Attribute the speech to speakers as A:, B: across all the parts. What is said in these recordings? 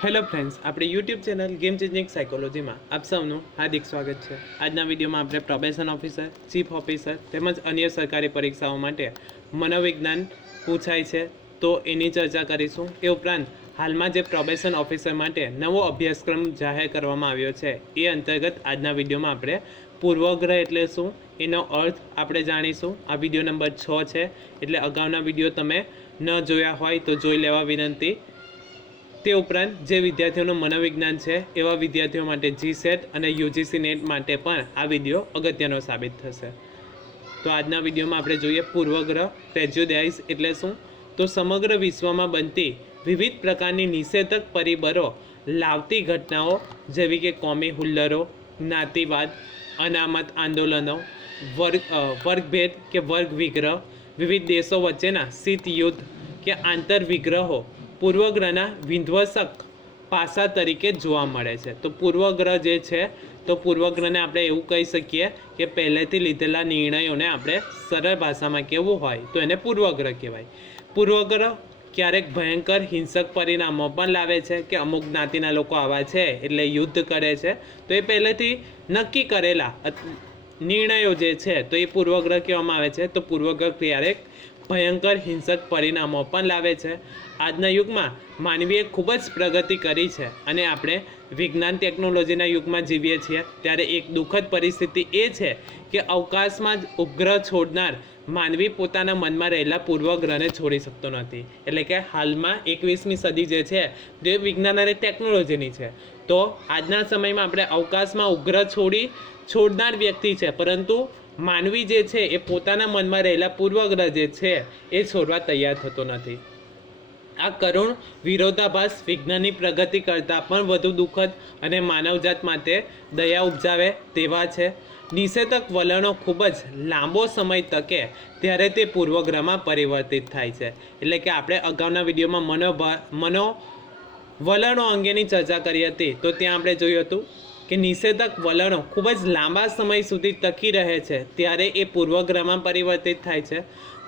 A: Hello friends આપણી YouTube channel game changing સાયકોલોજીમાં આપ સૌનું હાર્દિક સ્વાગત છે. આજના વિડીયોમાં આપણે પ્રોબેશન ઓફિસર ચીફ ઓફિસર તેમજ અન્ય સરકારી પરીક્ષાઓ માટે મનોવિજ્ઞાન પૂછાય છે. તો એની ચર્ચા કરીશું એ ઉપરાંત હાલમાં જે પ્રોબેશન ઓફિસર માટે નવો અભ્યાસક્રમ જાહેર કરવામાં આવ્યો છે, એ અંતર્ગત આજના વિડીયોમાં આપણે પૂર્વગ્રહ એટલે શું, એનો અર્થ આપણે જાણીશું. આ વીડિયો નંબર છ છે, એટલે અગાઉના વીડિયો તમે ન જોયા હોય તો જોઈ લેવા વિનંતી. તે ઉપરાંત જે વિદ્યાર્થીઓનું મનોવિજ્ઞાન છે, એવા વિદ્યાર્થીઓ માટે જી સેટ અને યુજીસી નેટ માટે પણ આ વીડિયો અગત્યનો સાબિત થશે. તો આજના વિડીયોમાં આપણે જોઈએ પૂર્વગ્રહ પ્રેજ્યુડાઇઝ એટલે શું? તો સમગ્ર વિશ્વમાં બનતી વિવિધ પ્રકારની નિષેધક પરિબળો લાવતી ઘટનાઓ જેવી કે કોમી હુલ્લરો, જ્ઞાતિવાદ, અનામત આંદોલનો, વર્ગ વર્ગભેદ કે વર્ગ વિગ્રહ, વિવિધ દેશો વચ્ચેના શીત યુદ્ધ કે આંતર વિગ્રહો પૂર્વગ્રહના વિધ્વસક પાસા તરીકે જોવા મળે છે. તો પૂર્વગ્રહ જે છે, તો પૂર્વગ્રહને આપણે એવું કહી શકીએ કે પહેલેથી લીધેલા નિર્ણયોને આપણે સરળ ભાષામાં કહેવું હોય, તો એને પૂર્વગ્રહ કહેવાય. પૂર્વગ્રહ ક્યારેક ભયંકર હિંસક પરિણામો પણ લાવે છે કે અમુક જ્ઞાતિના લોકો આવા છે એટલે યુદ્ધ કરે છે. તો એ પહેલેથી નક્કી કરેલા નિર્ણયો જે છે, તો એ પૂર્વગ્રહ કહેવામાં આવે છે. તો પૂર્વગ્રહ ક્યારેક ભયંકર હિંસક પરિણામો પણ લાવે છે. આજના યુગમાં માનવીએ ખૂબ જ પ્રગતિ કરી છે અને આપણે વિજ્ઞાન ટેકનોલોજીના યુગમાં જીવીએ છીએ ત્યારે એક દુઃખદ પરિસ્થિતિ એ છે કે અવકાશમાં જ ઉપગ્રહ છોડનાર માનવી પોતાના મનમાં રહેલા પૂર્વગ્રહને છોડી શકતો નથી. એટલે કે હાલમાં એકવીસમી સદી જે છે તે વિજ્ઞાન અને ટેકનોલોજીની છે. તો આજના સમયમાં આપણે અવકાશમાં ઉપગ્રહ છોડી છોડનાર વ્યક્તિ છે. પરંતુ માનવી જે છે એ પોતાના મનમાં રહેલા પૂર્વગ્રહ જે છે એ છોડવા તૈયાર થતો નથી. આ કરુણ વિરોધાભાસ, વિજ્ઞાનની પ્રગતિ કરતાં પણ વધુ દુઃખદ અને માનવજાત માટે દયા ઉપજાવે તેવા છે. નિષેધક વલણો ખૂબ જ લાંબો સમય તકે ત્યારે તે પૂર્વગ્રહમાં પરિવર્તિત થાય છે. એટલે કે આપણે અગાઉના વિડીયોમાં મનોભા મનો વલણો અંગેની ચર્ચા કરી હતી, તો ત્યાં આપણે જોયું હતું કે નિષેધક વલણો ખૂબ જ લાંબા સમય સુધી ટકી રહે છે, ત્યારે એ પૂર્વગ્રહમાં પરિવર્તિત થાય છે.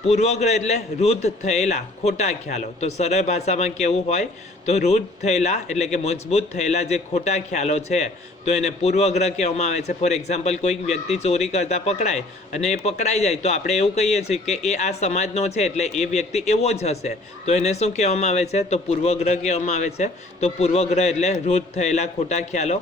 A: પૂર્વગ્રહ એટલે રૂઢ થયેલા ખોટા ખ્યાલો. તો સરળ ભાષામાં કેવું હોય? તો રૂઢ થયેલા એટલે કે મજબૂત થયેલા જે ખોટા ખ્યાલો છે, તો એને પૂર્વગ્રહ કહેવામાં આવે છે. ફોર એક્ઝામ્પલ કોઈક વ્યક્તિ ચોરી કરતાં પકડાય અને એ પકડાઈ જાય, તો આપણે એવું કહીએ છીએ કે એ આ સમાજનો છે એટલે એ વ્યક્તિ એવો જ હશે. તો એને શું કહેવામાં આવે છે? તો પૂર્વગ્રહ કહેવામાં આવે છે. તો પૂર્વગ્રહ એટલે રૂઢ થયેલા ખોટા ખ્યાલો.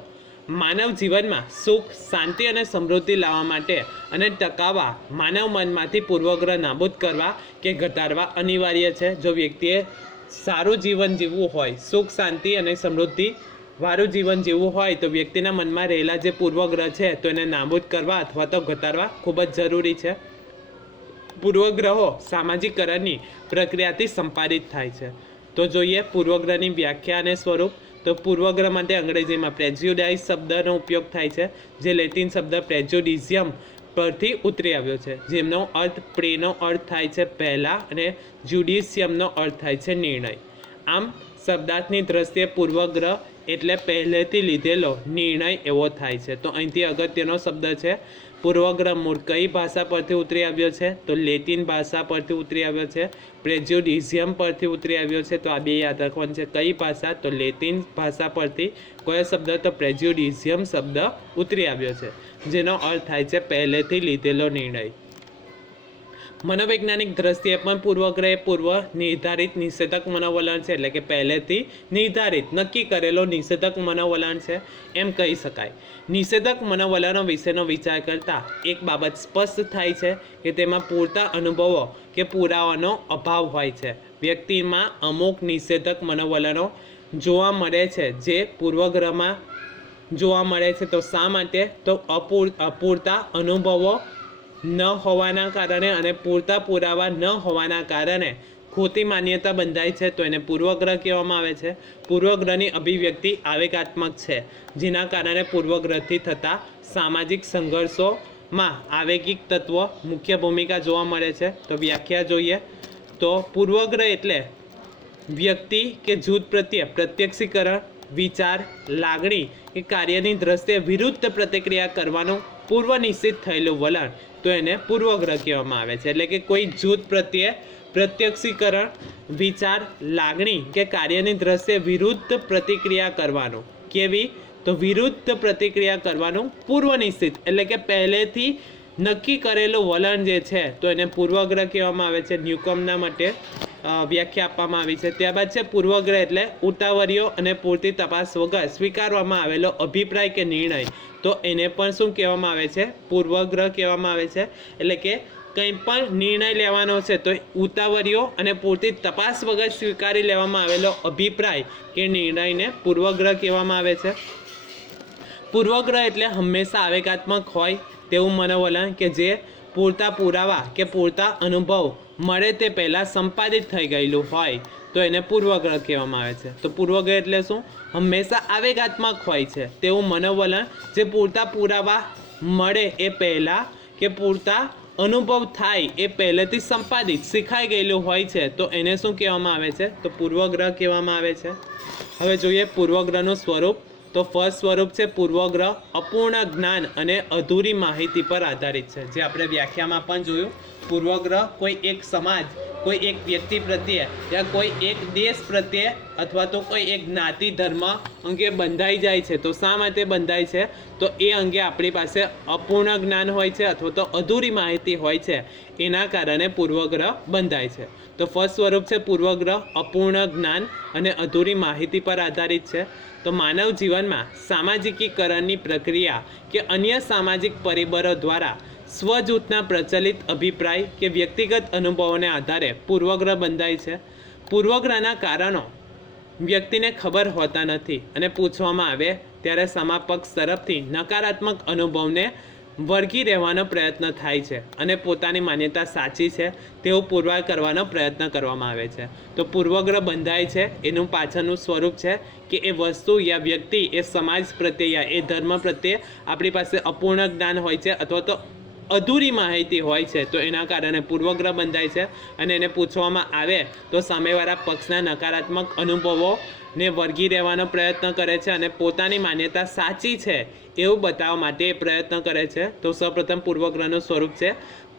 A: માનવ જીવનમાં સુખ, શાંતિ અને સમૃદ્ધિ લાવવા માટે અને ટકાવવા માનવ મનમાંથી પૂર્વગ્રહ નાબૂદ કરવા કે ઘટાડવા અનિવાર્ય છે. જો વ્યક્તિએ સારું જીવન જીવવું હોય, સુખ, શાંતિ અને સમૃદ્ધિ વાળું જીવન જીવવું હોય, તો વ્યક્તિના મનમાં રહેલા જે પૂર્વગ્રહ છે, તો એને નાબૂદ કરવા અથવા તો ઘટાડવા ખૂબ જ જરૂરી છે. પૂર્વગ્રહો સામાજિકરણની પ્રક્રિયાથી સંપાદિત થાય છે. તો જોઈએ પૂર્વગ્રહની વ્યાખ્યા અને સ્વરૂપ. તો પૂર્વગ્રહ માટે અંગ્રેજીમાં પ્રેજ્યુડાઇઝ શબ્દનો ઉપયોગ થાય છે, જે લેટિન શબ્દ પ્રેજ્યુડિઝિયમ પરથી ઉતરી આવ્યો છે, જેમનો અર્થ પ્રેનો અર્થ થાય છે પહેલાં અને જ્યુડિશિયમનો અર્થ થાય છે નિર્ણય. આમ, શબ્દાર્થની દ્રષ્ટિએ પૂર્વગ્રહ એટલે પહેલેથી લીધેલો નિર્ણય એવો થાય છે. તો અહીંથી અગત્યનો શબ્દ છે પૂર્વગ્રહ મૂળ કઈ ભાષા પરથી ઉતરી આવ્યો છે, તો લેટિન ભાષા પરથી ઉતરી આવ્યો છે, પ્રેજ્યુડિઝિયમ પરથી ઉતરી આવ્યો છે, તો આ બે યાદ રાખવાનું છે. કઈ ભાષા? તો લેટિન ભાષા પરથી કયો શબ્દ? તો પ્રેજ્યુડિઝિયમ શબ્દ ઉતરી આવ્યો છે. જેનો અર્થ થાય છે પહેલેથી લીધેલો નિર્ણય. મનોવૈજ્ઞાનિક દ્રષ્ટિએ પણ પૂર્વગ્રહ પૂર્વ નિર્ધારિત નિષેધક મનોવલણ છે એટલે કે પહેલેથી નિર્ધારિત, નક્કી કરેલો નિષેધક મનોવલણ છે એમ કહી શકાય. નિષેધક મનોવલણો વિશેનો વિચાર કરતાં એક બાબત સ્પષ્ટ થાય છે કે તેમાં પૂરતા અનુભવો કે પુરાવાનો અભાવ હોય છે. વ્યક્તિમાં અમુક નિષેધક મનોવલણો જોવા મળે છે જે પૂર્વગ્રહમાં જોવા મળે છે તો શા માટે? તો અપૂર, અપૂરતા અનુભવો ન હોવાના કારણે અને પૂરતા પુરાવા ન હોવાના કારણે ખોટી માન્યતા બંધાય છે તો એને પૂર્વગ્રહ કહેવામાં આવે છે. પૂર્વગ્રહની અભિવ્યક્તિ આવેગાત્મક છે, જેના કારણે પૂર્વગ્રહથી થતા સામાજિક સંઘર્ષોમાં આવેગિક તત્વ મુખ્ય ભૂમિકા જોવા મળે છે. તો વ્યાખ્યા જોઈએ. તો પૂર્વગ્રહ એટલે વ્યક્તિ કે જૂથ પ્રત્યે પ્રત્યક્ષીકરણ, વિચાર, લાગણી કે કાર્યની દ્રષ્ટિએ વિરુદ્ધ પ્રતિક્રિયા કરવાનું પૂર્વ નિશ્ચિત થયેલું વલણ તો એને પૂર્વગ્રહ કહેવામાં આવે છે. એટલે કે કોઈ જૂથ પ્રત્યે પ્રત્યક્ષીકરણ, વિચાર, લાગણી કે કાર્યની દ્રષ્ટિએ વિરુદ્ધ પ્રતિક્રિયા કરવાનું. કેવી? તો વિરુદ્ધ પ્રતિક્રિયા કરવાનું પૂર્વ નિશ્ચિત એટલે કે પહેલેથી નક્કી કરેલું વલણ જે છે, તો એને પૂર્વગ્રહ કહેવામાં આવે છે. ન્યુકમના માટે વ્યાખ્યા આપવામાં આવી છે. ત્યારબાદ છે પૂર્વગ્રહ એટલે ઉતાવળીઓ અને પૂરતી તપાસ વગર સ્વીકારવામાં આવેલો અભિપ્રાય કે નિર્ણય. તો એને પણ શું કહેવામાં આવે છે? પૂર્વગ્રહ કહેવામાં આવે છે. એટલે કે કંઈ પણ નિર્ણય લેવાનો છે, તો ઉતાવળીઓ અને પૂરતી તપાસ વગર સ્વીકારી લેવામાં આવેલો અભિપ્રાય કે નિર્ણયને પૂર્વગ્રહ કહેવામાં આવે છે. પૂર્વગ્રહ એટલે હંમેશા આવેગાત્મક હોય તેવું મનોવલણ કે જે પૂરતા પુરાવા કે પૂરતા અનુભવ મળે તે પહેલાં સંપાદિત થઈ ગયેલું હોય, તો એને પૂર્વગ્રહ કહેવામાં આવે છે. તો પૂર્વગ્રહ એટલે શું? હંમેશા આવેગાત્મક હોય છે. તેવું મનોવલણ જે પૂરતા પુરાવા મળે એ પહેલાં કે પૂરતા અનુભવ થાય એ પહેલેથી સંપાદિત, શીખાઈ ગયેલું હોય છે, તો એને શું કહેવામાં આવે છે? તો પૂર્વગ્રહ કહેવામાં આવે છે. હવે જોઈએ પૂર્વગ્રહનું સ્વરૂપ. તો ફર્સ્ટ સ્વરૂપ છે પૂર્વગ્રહ, અપૂર્ણ જ્ઞાન અને અધૂરી માહિતી પર આધારિત છે. જે આપણે વ્યાખ્યામાં પણ જોયું, પૂર્વગ્રહ કોઈ એક સમાજ કોઈ એક વ્યક્તિ પ્રત્યે યા કોઈ એક દેશ પ્રત્યે અથવા તો કોઈ એક જ્ઞાતિ, ધર્મ અંગે બંધાઈ જાય છે, તો શા માટે બંધાય છે? તો એ અંગે આપણી પાસે અપૂર્ણ જ્ઞાન હોય છે અથવા તો અધૂરી માહિતી હોય છે. એના કારણે પૂર્વગ્રહ બંધાય છે. તો ફર્સ્ટ સ્વરૂપ છે પૂર્વગ્રહ અપૂર્ણ જ્ઞાન અને અધૂરી માહિતી પર આધારિત છે. તો માનવ જીવનમાં સામાજિકીકરણની પ્રક્રિયા કે અન્ય સામાજિક પરિબળો દ્વારા સ્વજૂથના પ્રચલિત અભિપ્રાય કે વ્યક્તિગત અનુભવોને આધારે પૂર્વગ્રહ બંધાય છે. પૂર્વગ્રહના કારણો. વ્યક્તિને ખબર હોતા નથી અને પૂછવામાં આવે ત્યારે સમાપક તરફથી નકારાત્મક અનુભવને વળગી રહેવાનો પ્રયત્ન થાય છે અને પોતાની માન્યતા સાચી છે તેવું પુરવાર કરવાનો પ્રયત્ન કરવામાં આવે છે. તો પૂર્વગ્રહ બંધાય છે, એનું પાછળનું સ્વરૂપ છે કે એ વસ્તુ યા વ્યક્તિ, એ સમાજ પ્રત્યે યા એ ધર્મ પ્રત્યે આપણી પાસે અપૂર્ણ જ્ઞાન હોય છે અથવા તો અધૂરી માહિતી હોય છે, તો એના કારણે પૂર્વગ્રહ બંધાય છે અને એને પૂછવામાં આવે તો સામેવાળા પક્ષના નકારાત્મક અનુભવોને વળગી રહેવાનો પ્રયત્ન કરે છે અને પોતાની માન્યતા સાચી છે એવું બતાવવા માટે એ પ્રયત્ન કરે છે. તો સૌપ્રથમ પૂર્વગ્રહનું સ્વરૂપ છે,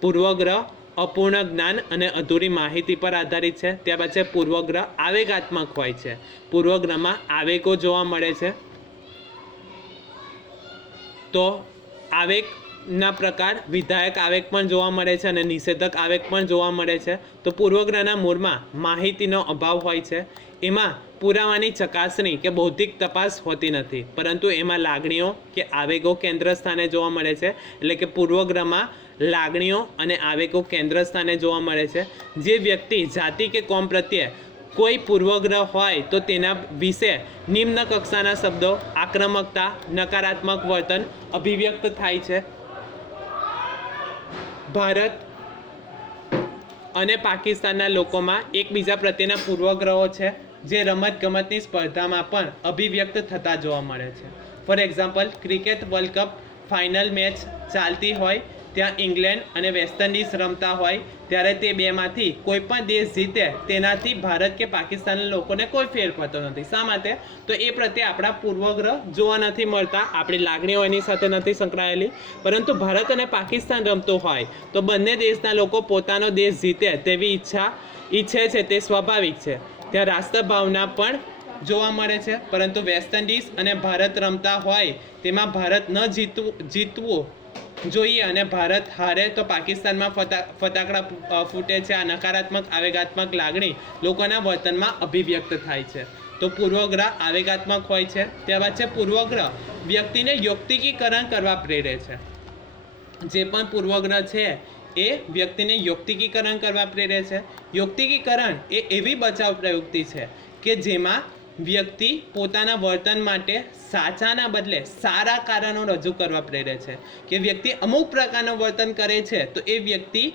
A: પૂર્વગ્રહ અપૂર્ણ જ્ઞાન અને અધૂરી માહિતી પર આધારિત છે. ત્યારબાદ છે પૂર્વગ્રહ આવેગાત્મક હોય છે, પૂર્વગ્રહમાં આવેગો જોવા મળે છે. તો આવેગના પ્રકાર વિધાયક આવેગ પણ જોવા મળે છે અને નિષેધક આવેગ પણ જોવા મળે છે. તો પૂર્વગ્રહના મૂળમાં માહિતીનો અભાવ હોય છે. એમાં પુરાવાની ચકાસણી કે બૌદ્ધિક તપાસ હોતી નથી. પરંતુ એમાં લાગણીઓ કે આવેગો કેન્દ્ર સ્થાને જોવા મળે છે. એટલે કે પૂર્વગ્રહમાં લાગણીઓ અને આવેગો કેન્દ્ર સ્થાને જોવા મળે છે. જે વ્યક્તિ, જાતિ કે કોમ પ્રત્યે કોઈ પૂર્વગ્રહ હોય તો તેના વિશે નિમ્ન કક્ષાના શબ્દો, આક્રમકતા, નકારાત્મક વર્તન અભિવ્યક્ત થાય છે. ભારત અને પાકિસ્તાનના લોકોમાં એકબીજા પ્રત્યેના પૂર્વગ્રહો છે, જે રમત ગમતની સ્પર્ધામાં પણ અભિવ્યક્ત થતા જોવા મળે છે. For example cricket world cup final match ચાલતી હોય ત્યાં ઇંગ્લેન્ડ અને વેસ્ટ રમતા હોય, ત્યારે તે બેમાંથી કોઈ પણ દેશ જીતે, તેનાથી ભારત કે પાકિસ્તાનના લોકોને કોઈ ફેર પડતો નથી. શા માટે? તો એ પ્રત્યે આપણા પૂર્વગ્રહ જોવા નથી મળતા, આપણી લાગણીઓ એની સાથે નથી સંકળાયેલી. પરંતુ ભારત અને પાકિસ્તાન રમતું હોય, તો બંને દેશના લોકો પોતાનો દેશ જીતે તેવી ઈચ્છા, ઈચ્છે છે, તે સ્વાભાવિક છે. ત્યાં રાષ્ટ્રભાવના પણ જોવા મળે છે. પરંતુ વેસ્ટ ઇન્ડિઝ અને ભારત રમતા હોય, તેમાં ભારત ન જીતવું જીતવું જોઈએ અને ભારત હારે તો પાકિસ્તાનમાં ફટા ફટાકડા ફૂટે છે. આ નકારાત્મક, આવેગાત્મક લાગણી લોકોના વર્તનમાં અભિવ્યક્ત થાય છે. તો પૂર્વગ્રહ આવેગાત્મક હોય છે. ત્યારબાદ છે પૂર્વગ્રહ. વ્યક્તિને યુક્તિકીકરણ કરવા પ્રેરે છે. જે પણ પૂર્વગ્રહ છે એ વ્યક્તિને યુક્તિકીકરણ કરવા પ્રેરે છે. યુક્તિકીકરણ એ એવી બચાવ પ્રયુક્તિ છે કે જેમાં વ્યક્તિ પોતાના વર્તન માટે સાચાના બદલે સારા કારણો રજૂ કરવા પ્રેરે છે. કે વ્યક્તિ અમુક પ્રકારનું વર્તન કરે છે, તો એ વ્યક્તિ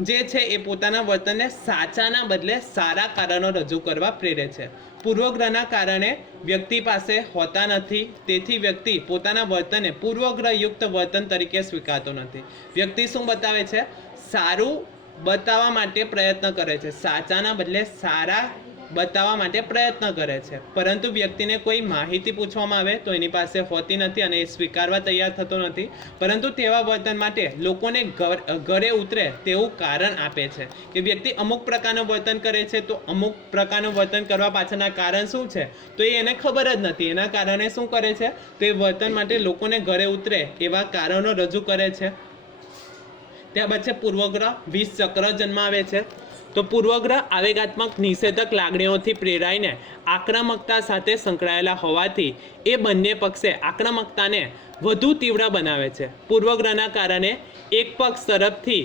A: જે છે એ પોતાના વર્તનને સાચાના બદલે સારા કારણો રજૂ કરવા પ્રેરે છે. પૂર્વગ્રહના કારણે વ્યક્તિ પાસે હોતા નથી, તેથી વ્યક્તિ પોતાના વર્તનને પૂર્વગ્રહયુક્ત વર્તન તરીકે સ્વીકારતો નથી. વ્યક્તિ શું બતાવે છે? સારું બતાવવા માટે પ્રયત્ન કરે છે. સાચાના બદલે સારા બતાવવા માટે પ્રયત્ન કરે છે. પરંતુ વ્યક્તિને કોઈ માહિતી પૂછવામાં આવે તો એની પાસે હોતી નથી અને એ સ્વીકારવા તૈયાર થતો નથી. પરંતુ તેવા વર્તન માટે લોકોને ઘર- ઉતરે તેવું કારણ આપે છે કે વ્યક્તિ અમુક પ્રકારનું વર્તન કરે છે તો અમુક પ્રકારનું વર્તન કરવા પાછળના કારણ શું છે? તો એ એને ખબર જ નથી. એના કારણે શું કરે છે? તો એ વર્તન માટે લોકોને ઘરે ઉતરે એવા કારણો રજૂ કરે છે. ત્યાર પછી પૂર્વગ્રહ વીસ ચક્ર જન્માવે છે. તો પૂર્વગ્રહ આવેગાત્મક નિષેધક લાગણીઓથી પ્રેરાઈને આક્રમકતા સાથે સંકળાયેલા હોવાથી એ બંને પક્ષે આક્રમકતાને વધુ તીવ્ર બનાવે છે. પૂર્વગ્રહના કારણે એક પક્ષ તરફથી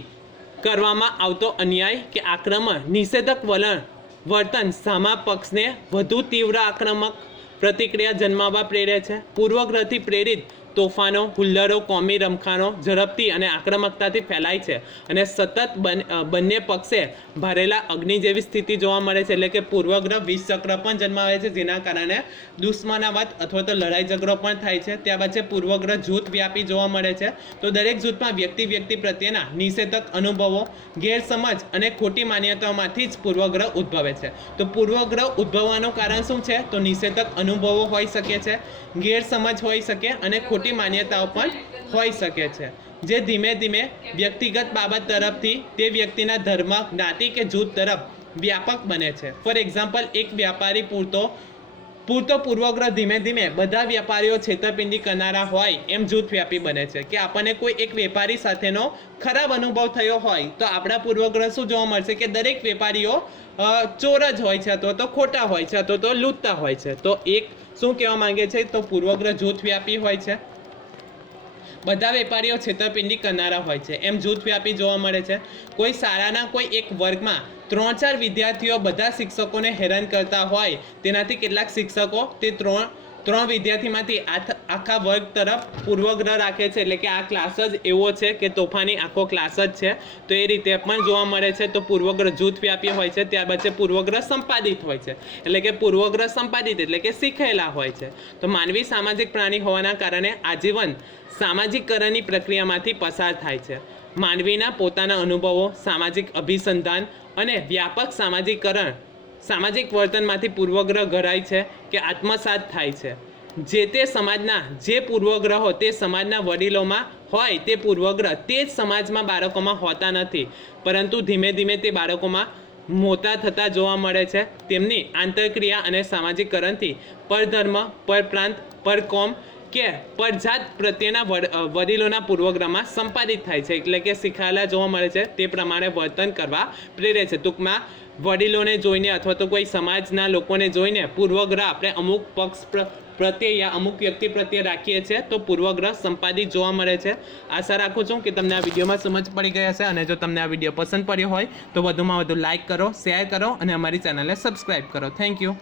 A: કરવામાં આવતો અન્યાય કે આક્રમણ, નિષેધક વલણ, વર્તન સામા પક્ષને વધુ તીવ્ર આક્રમક પ્રતિક્રિયા જન્માવવા પ્રેરે છે. પૂર્વગ્રહથી પ્રેરિત તોફાનો, હુલ્લરો, કોમી રમખાણો ઝડપથી અને આક્રમકતાથી ફેલાય છે અને સતત બન- બંને પક્ષે ભરેલા અગ્નિ જેવી સ્થિતિ જોવા મળે છે એટલે કે પૂર્વગ્રહ વિષચક્ર પણ જન્માવે છે, જેના કારણે દુશ્મનાવાદ અથવા તો લડાઈ ઝઘડો પણ થાય છે. ત્યારબાદ છે પૂર્વગ્રહ જૂથ વ્યાપી જોવા મળે છે. તો દરેક જૂથમાં વ્યક્તિ વ્યક્તિ પ્રત્યેના નિષેધક અનુભવો, ગેરસમજ અને ખોટી માન્યતાઓમાંથી જ પૂર્વગ્રહ ઉદ્ભવે છે. તો પૂર્વગ્રહ ઉદ્ભવવાનું કારણ શું છે? તો નિષેધક અનુભવો હોઈ શકે છે, ગેરસમજ હોઈ શકે અને ખોટી માન્યતાઓ પણ હોઈ શકે છે. જે ધીમે ધીમે વ્યક્તિગત બાબત તરફથી તે વ્યક્તિના ધર્મ, જ્ઞાતિ કે જૂથ તરફ વ્યાપક બને છે. ફોર એક્ઝામ્પલ એક વ્યાપારી પૂરતો પૂરતો પૂર્વગ્રહ ધીમે ધીમે બધા વ્યાપારીઓ છેતરપિંડી કરનારા હોય એમ જૂથ વ્યાપી બને છે. કે આપણને કોઈ એક વેપારી સાથેનો ખરાબ અનુભવ થયો હોય તો આપણા પૂર્વગ્રહ શું જોવા મળશે કે દરેક વેપારીઓ ચોર જ હોય છે અથવા તો ખોટા હોય છે અથવા તો લૂંટતા હોય છે. તો એક શું કહેવા માંગે છે? તો પૂર્વગ્રહ જૂથ વ્યાપી હોય છે. બધા વેપારીઓ છેતરપિંડી કરનારા હોય છે. એમ જૂથ વ્યાપી જોવા મળે છે. કોઈ શાળાના કોઈ એક વર્ગમાં ત્રણ ચાર વિદ્યાર્થીઓ બધા શિક્ષકોને હેરાન કરતા હોય, તેનાથી કેટલાક શિક્ષકો તે ત્રણ ત્રણ વિદ્યાર્થીમાંથી આખા વર્ગ તરફ પૂર્વગ્રહ રાખે છે. એટલે કે આ ક્લાસ જ એવો છે કે તોફાની આખો ક્લાસ જ છે. તો એ રીતે પણ જોવા મળે છે. તો પૂર્વગ્રહ જૂથ વ્યાપી હોય છે. ત્યારબાદ છે પૂર્વગ્રહ સંપાદિત હોય છે. એટલે કે પૂર્વગ્રહ સંપાદિત, એટલે કે શીખેલા હોય છે. તો માનવી સામાજિક પ્રાણી હોવાના કારણે આજીવન સામાજિકકરણની પ્રક્રિયામાંથી પસાર થાય છે. માનવીના પોતાના અનુભવો, સામાજિક અભિસંધાન અને વ્યાપક સામાજિકકરણ સામાજિક વર્તનમાંથી પૂર્વગ્રહ ઘડાય છે કે આત્મસાત થાય છે. જે તે સમાજના, જે પૂર્વગ્રહો તે સમાજના વડીલોમાં હોય તે પૂર્વગ્રહ, તે જ સમાજમાં બાળકોમાં હોતા નથી. પરંતુ ધીમે ધીમે તે બાળકોમાં મોટા થતા જોવા મળે છે. તેમની આંતરક્રિયા અને સામાજિકકરણથી પરધર્મ, પરપ્રાંત, પરકોમ કે પરજાત પ્રત્યેના વડીલોના પૂર્વગ્રહમાં સંપાદિત થાય છે. એટલે કે શીખાયેલા જોવા મળે છે તે પ્રમાણે વર્તન કરવા પ્રેરે છે. ટૂંકમાં વડીલોને જોઈને અથવા તો કોઈ સમાજના લોકોને જોઈને પૂર્વગ્રહ આપણે અમુક પક્ષ પ્ર- પ્રત્યે યા અમુક વ્યક્તિ પ્રત્યે રાખીએ છીએ તો પૂર્વગ્રહ સંપાદિત જોવા મળે છે. આશા રાખું છું કે તમને આ વિડીયોમાં સમજ પડી ગઈ હશે અને જો તમને આ વીડિયો પસંદ પડ્યો હોય તો વધુમાં વધુ લાઇક કરો, શેર કરો અને અમારી ચેનલને સબસ્ક્રાઈબ કરો. Thank you.